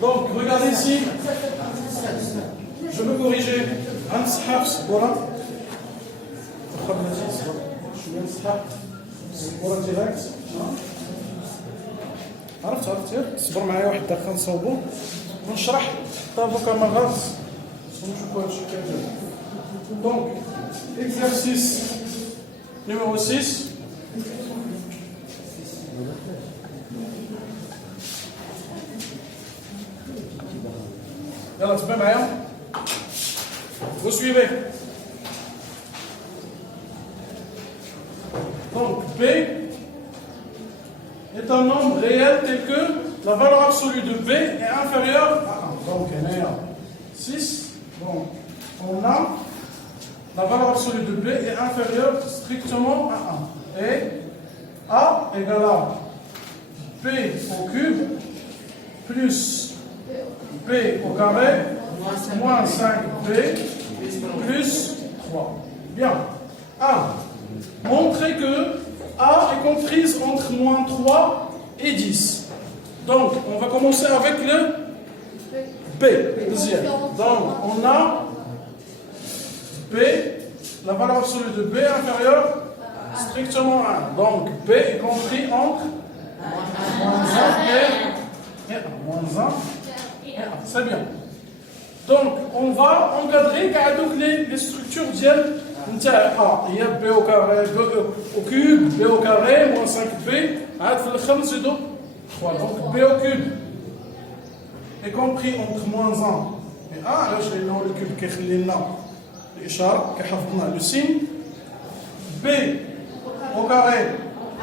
Donc, regardez ici. Je veux corriger. Ansahab Sbora. Je vais Ansahab Sbora direct. عرفت صبر معايا واحد الدقيقه نصاوبو ونشرح حتى فوكاماغات ونشوفوا هادشي كامل. دونك exercice numéro 6. يلا تبع معايا. Vous suivez. Donc B est un nombre réel tel que la valeur absolue de B est inférieure à 1. Donc, il y a 6. Donc, on a la valeur absolue de B est inférieure strictement à 1. Et A égale à B au cube plus B au carré moins 5B plus 3. Bien. A. Montrer que A est comprise entre moins 3 et 10. Donc, on va commencer avec le B, deuxième. Donc, on a B, la valeur absolue de B inférieure strictement à 1. Donc, B est compris entre moins 1 et 1. Moins 1 et 1. C'est bien. Donc, on va encadrer les structures d'IEL. Il y a B au carré, B au cube, B au carré, moins 5B. Donc B au cube est compris entre moins 1 et 1. Là, je vais le cube qui est le signe. B au carré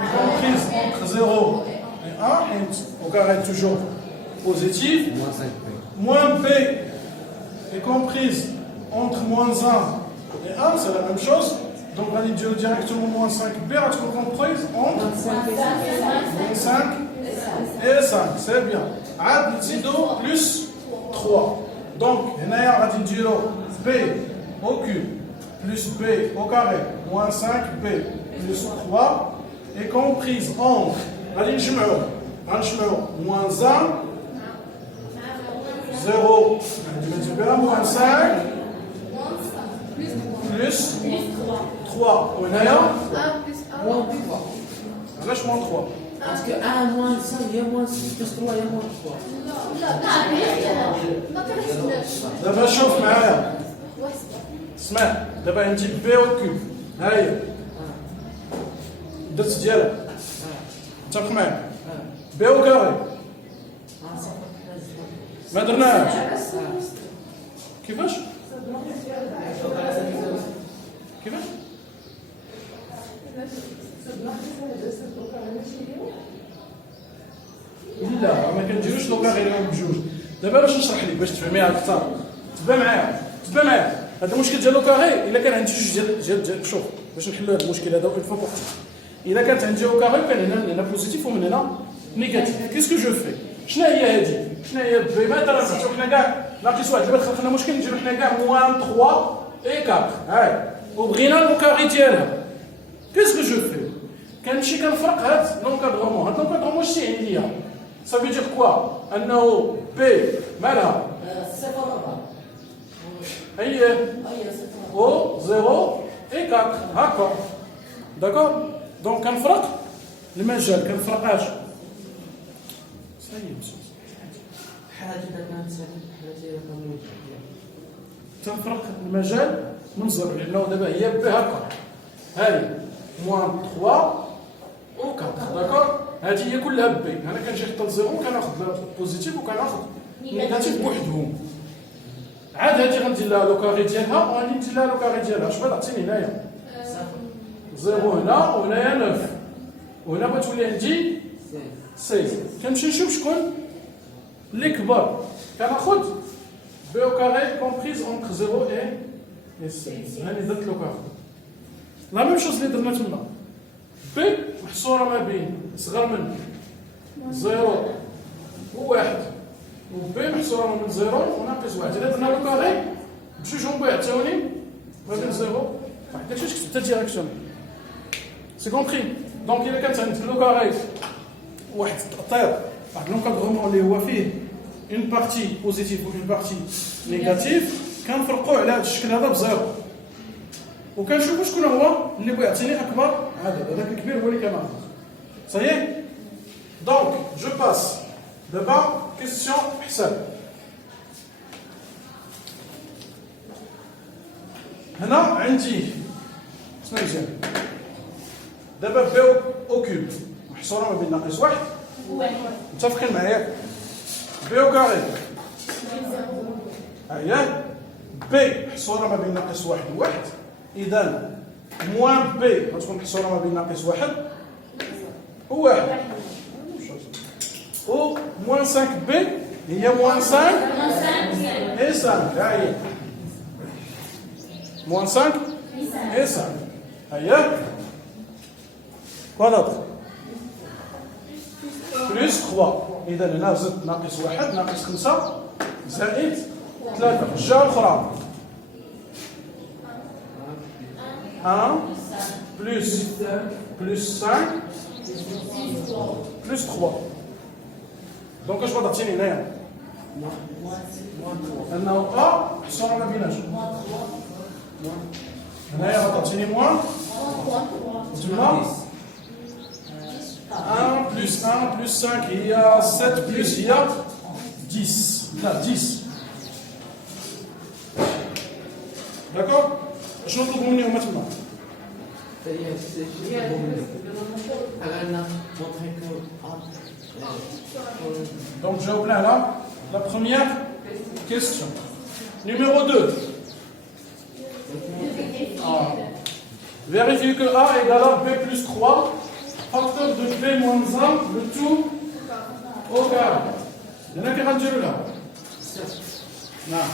est comprise entre 0 et 1. Et au carré toujours positif. Moins B est comprise entre moins 1 et 1, c'est la même chose. Donc on va dire directement moins 5B, est-ce qu'on comprise entre 5 et 5, c'est bien. Ad Zido plus 3. Donc, on va dire B au cube plus B au carré moins 5B plus 3 est comprise entre, on va dire moins 1, 0, moins 5, plus 3. On a moins 3. Lâche moins 3. Parce que 1 moins 5, il y a moins 6, plus 3, il y a moins 3. دابا شوف معايا. اسمع دابا عندي بي او كيوب. ها هي. الدرس ديالها. اتفق معايا. بي او كاري. ما درناهاش. كيفاش؟ كيفاش؟ لا ما كنديروش لوكا غير بجوج. دابا باش نشرح لك باش تفهميها اكثر. تبع معايا هذا المشكل ديال لوكاغي الا كان عندي جوج ديال شوف باش نحلوا هذا المشكل هذا اون فوا بور الا كانت عندي لوكاغي كان هنا بوزيتيف ومن هنا نيجاتيف. كيس كو جو في شنو هي هذه شنو هي بي مثلا شوف حنا كاع ناقص واحد دابا خلقنا مشكل نديرو حنا كاع موان 3 اي 4 هاي وبغينا لوكاغي ديالها. كيس كو جو في كنمشي كنفرق هاد لونكادرومون. هاد لونكادرومون شتي عندي ça veut dire quoi انه بي مالها هي او 0 اي 4 هكا داكور. دونك كنفرق المجال كنفرقاش صايب حاجه كانت حاجه تنفرق المجال من زر لانه دابا هي بي هكا هاي موان 3 و 4 داكور. هذه هي كلها بي. انا كنجي حتى لزيرو كناخذ بوزيتيف وكناخذ نيجاتيف بوحدهم. عاد هذه غندير لها لوكاري ديالها وغادي ندير لها لوكاري ديالها. شحال عطيني هنايا زيرو هنا وهنايا 9 وهنا غتولي عندي 16. كنمشي نشوف شكون اللي كبر كناخذ بي او كاري كومبريز اونتر 0 اي 16. هاني درت لوكاري لا ميم شوز اللي درنا تما. بي محصوره ما بين صغر من 0 و1 وبي محصوره من 0 وناقص 1. الا درنا لوكاري بجوج بوع عاوتاني ما بين 0 داكشي كتبت ديريكسيون سي كومبري. دونك الا كانت عند لوكاري واحد الطير واحد لونكادرومون اللي هو فيه une partie positive ou une partie négative كنفرقوا على هذا الشكل هذا بزيرو وكنشوفوا شكون هو اللي بغى يعطيني اكبر عدد هذاك الكبير هو اللي كناخذ صحيح دونك جو باس دابا كيستيون حساب هنا عندي شنو مزيان دابا بي او كيوب محصوره ما بين ناقص واحد متفقين معايا بي او كاري هيا بي محصوره ما بين ناقص واحد وواحد اذا موان بي غتكون محصوره ما بين ناقص واحد وواحد و موان 5 بي هي موان 5 اي 5 ها هي موان 5 اي 5 هيا كوادرات بلس 3 اذا هنا زدت ناقص واحد ناقص 5 زائد 3 الجهه الاخرى 1 بلس 5 بلس 3 دونك اش بغا تعطيني هنايا انه محصوره ما بيناش هنايا غتعطيني موان تما 1 plus 1 plus 5 هي 7 plus هي 10 لا 10 داكور شنو نطلبوا مني هما تما دونك جاوبنا على لا بروميير كيستيون نيميرو 2 vérifiez que A égale à B plus 3 facteur de B moins 1 le tout au carré. Il y en a qui rentrent là. Non.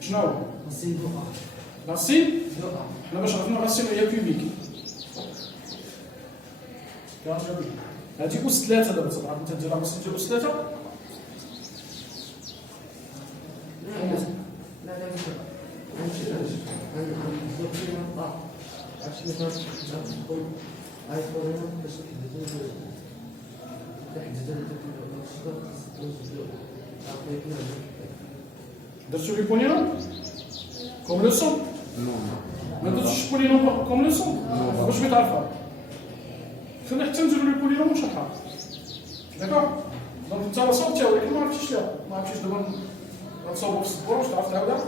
شنو هو؟ راسين؟ لا باش عرفنا راسين هي كوبيك. هاتي أس 3 دابا تعرف أنت دير راسين ديال أس 3 درتو لي بولينوم كوم لو سون ما درتوش بولينوم كوم لو سون واش بغيت تعرفها خلينا حتى نديرو لي بولينوم ونشرحها داكور دونك انت راه صوبتيها ولكن ما عرفتيش ليها ما عرفتيش دابا غتصوبو في السبوره واش تعرف تعاودها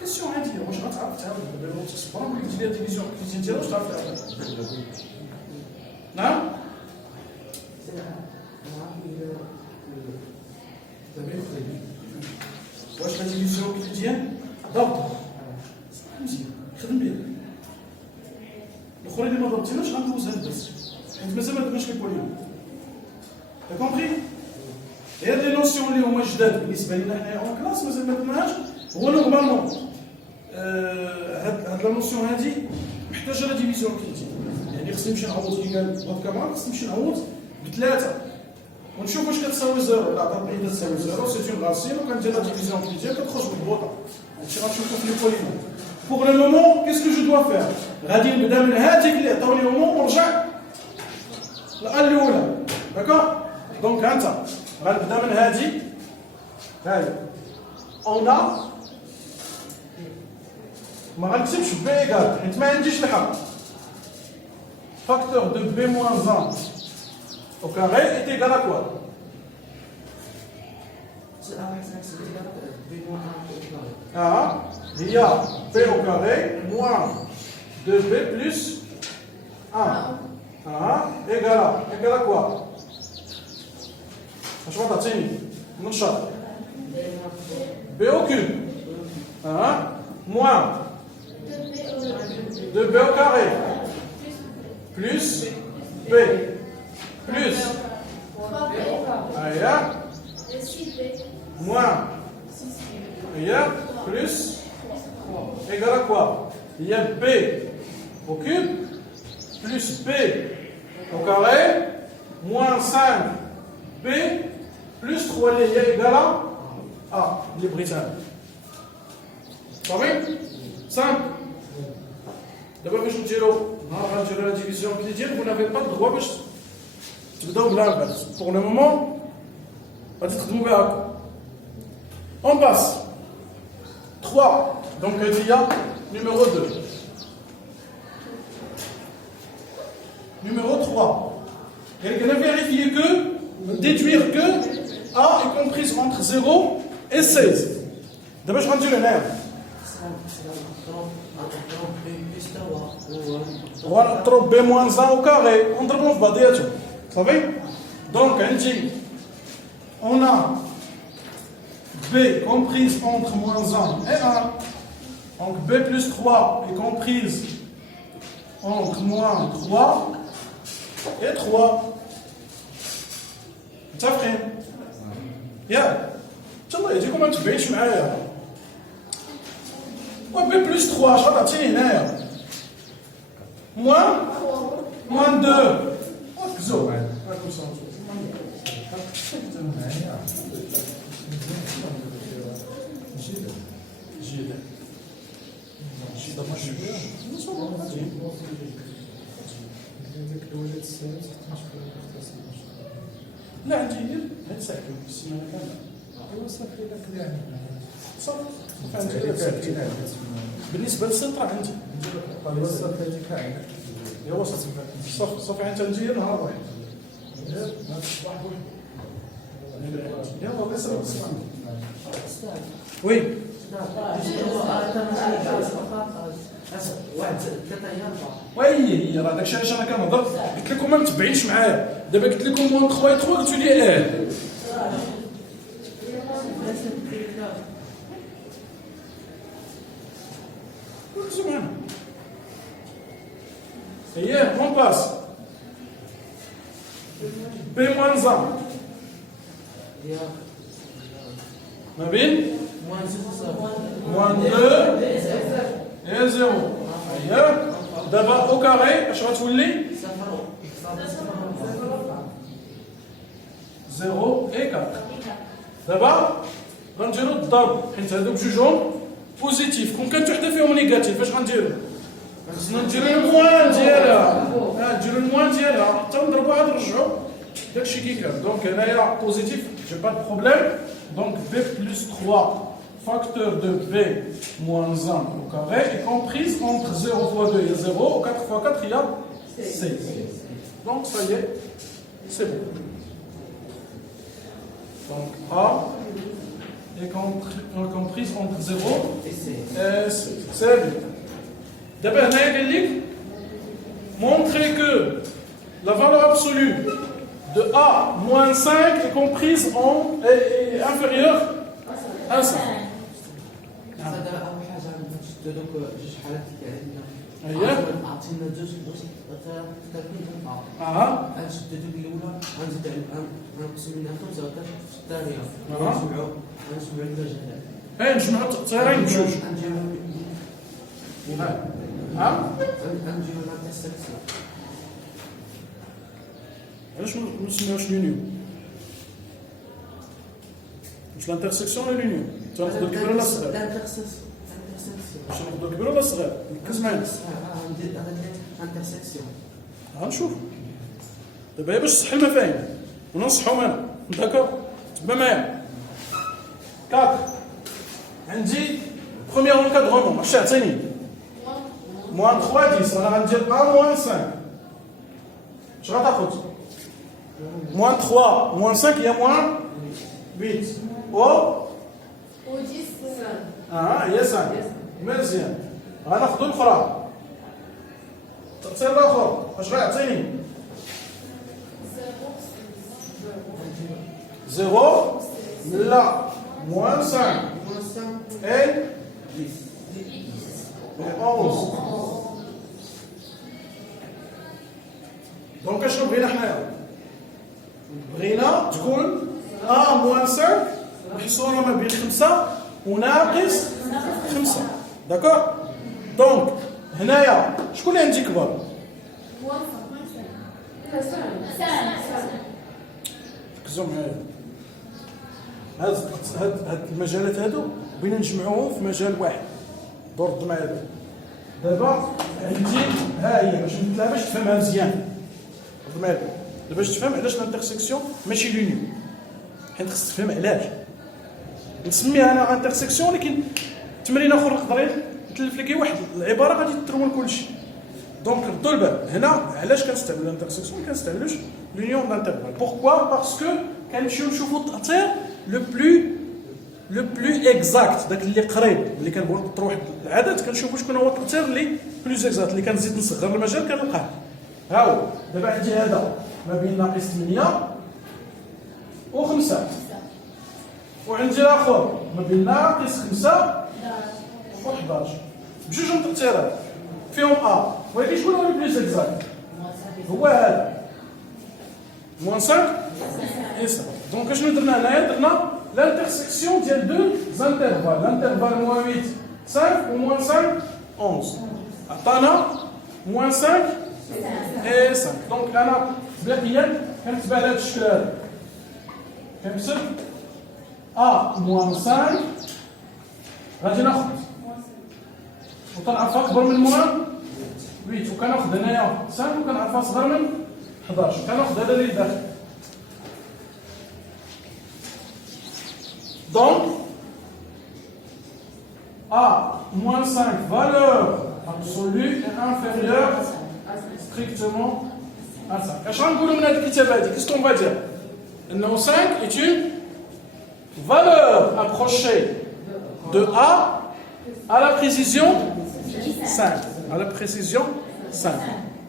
كيسيون عاديه واش غتعرف تعاود دابا نوت السبوره ولكن دير ليها ديفيزيون كيفاش ديالها واش تعرف تعاودها نعم واش لا ديفيزيون مزيان ضبط مزيان خدم بها الاخرين اللي ما ضبطيناش غندوزها الدرس حيت مازال ما درناش لي بوليون تا كومبري هي لي نوسيون اللي هما جداد بالنسبه لنا حنايا اون كلاس مازال ما درناهاش هو نورمالمون هاد لا نوسيون هادي محتاجه لا ديفيزيون كليتي يعني خصني نمشي نعوض كي قال هاد كمان خصني نمشي نعوض بثلاثه ونشوف واش كتساوي زيرو الا عطاتني تساوي زيرو سي اون راسين وكندير لا ديفيزيون كليتي كتخرج مضبوطه هادشي غنشوفو في لي بولينوم بوغ لو مومون كيسكو جو دوا فير غادي نبدا من هذيك اللي عطاوني هما ونرجع للآن الاولى داكور دونك ها انت غنبدا من هذه هاي اون ما غنكتبش بي ايكال حيت ما عنديش الحق فاكتور دو بي موان 1 au carré est égal à quoi? Il y a b au carré moins 2b plus 1 égal à quoi? Je vais t'atteindre. نشاط b au cube moins 2b au carré plus b plus moins plus égal à quoi? Il y a b au cube plus b au carré moins 5b plus 3 est égal à A, les Britanniques. Ça va? Simple. D'abord, je vais dire la division qui vous n'avez pas le droit de l'inverse. Pour le moment, on passe. 3. Donc, il y a numéro 2. Numéro 3. Et on a vérifié que, déduire que A est comprise entre 0 et 16. D'abord, je vais dire le nerf. Voilà, trop B moins 1 au carré. On trouve pas des. Vous savez? Donc, on a B comprise entre moins 1 et 1. Donc, B plus 3 est comprise entre moins 3 et 3. Ça fait. يا الله يجيكم ما تبعيش معايا بي بلس 3 شحال عطيني هنايا موان 2 ركزوا راكم لا عندي هاد ساعة السيمانة كاملة صافي لك يعني صافي بالنسبة للسنترا عندي يا وسط صافي عندي نجي نهار واحد يلا بس وي وي هي راه داكشي علاش انا كنهضر قلت لكم ما متبعينش معايا دابا قلت لكم موان 3 3 قلتوا لي ركزوا معنا اييه اون باس بي موان 1 ما بين موان 2 et 0. D'abord au carré, je vais vous lire 0 et 4. D'abord, on va dire le ضرب حيت هذوك جوجهم بوزيتيف كون كانت وحده فيهم نيجاتيف اش غنديروا؟ خصنا نديروا الموان ديالها نديروا الموان ديالها حتى نضربوا عاد نرجعوا داكشي كي كان دونك هنايا بوزيتيف جي با دو بروبليم دونك بي بلس 3 facteur de B moins 1 au carré est comprise entre 0 fois 2 et 0, 4 fois 4 il y a 16. Donc ça y est, c'est bon. Donc A est comprise entre 0 et 16. C'est bien. D'abord, montrer que la valeur absolue de A moins 5 est comprise est inférieure à 5. أول حاجة دوك جوج حالات اللي أييه عطينا جوج 30 نقطة غنشد دوك الأولى غنزيد غنقسم منها 5 وثلاثة في الثانية غنجمعو الجوج نجمعو التيرين بجوج غنجيو لانترسكسيون علاش ما نسميوش لونيون مش لانترسكسيون ولا لونيون تناخدو الكبير ولا الصغير باش ناخدو الكبير ولا الصغير ركز معايا ندير انترسكسيون غنشوف دابا باش تصحي المفاهيم وننصحهم انا داكور تبع معايا 4 عندي بروميير انكادرومون اش عطيني موان 3 10 انا غندير 1 موان 5 اش غتاخد موان 3 موان 5 هي موان 8 او 10 هي 5 مزيان غناخدو الاخرى التأثير الاخر اش غيعطيني 0 لا موان 5 اي 11 دونك اشنو بغينا حنايا بغينا تكون ا موان 5 محصوره ما بين 5 وناقص 5 داكور دونك هنايا شكون اللي عندي كبر ركزوا معايا هاد المجالات هادو بغينا نجمعوهم في مجال واحد دور معايا دابا عندي ها هي باش نتلا باش تفهمها مزيان. بالك باش تفهم علاش الانترسيكسيون ماشي لونيون، حيت خصك تفهم علاش نسميها انا انترسيكسيون. ولكن تمرين اخر نقدر نتلف لك واحد العباره غادي ترون كلشي. دونك ردوا البال هنا علاش كنستعملوا الانترسيكسيون ما كنستعملوش لونيون دانترفال. بوركوا؟ باسكو كنمشيو نشوفوا التاثير لو بلو اكزاكت، داك اللي قريب اللي كنبغيو نحطوا واحد العدد كنشوفوا شكون هو التاثير اللي بلوز اكزاكت اللي كنزيد نصغر المجال كنلقاه. ها هو دابا عندي هذا ما بين ناقص 8 و5، وعندي الاخر ما بين ناقص 5 و11 بجوج تأثيرات فيهم ولكن شكون هو البلوز اكزاكت؟ هو هذا موان 5 اي 7. دونك اشنو درنا هنايا؟ درنا l'intersection ديال دو زانترفال، l'intervalle موان 8 5 و موان 5 11 عطانا موان 5 اي 5. دونك انا مبدئيا كنتبع على هذا الشكل هذا، كنكتب موان 5 غادي ناخذ وكنعرفها اكبر من موان 8، وكناخذ هنايا 5 وكنعرفها صغر من 11، كناخذ هذا اللي داخل. Donc, moins 5, valeur absolue est inférieure strictement à 5. Qu'est-ce qu'on va dire Qu'est-ce qu'on va dire? 5 est une valeur approchée de A à la précision 5. À la précision 5.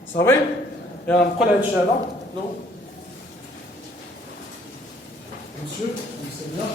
Ça va? Et alors, on prend la chaleur. Non. Monsieur, c'est bien.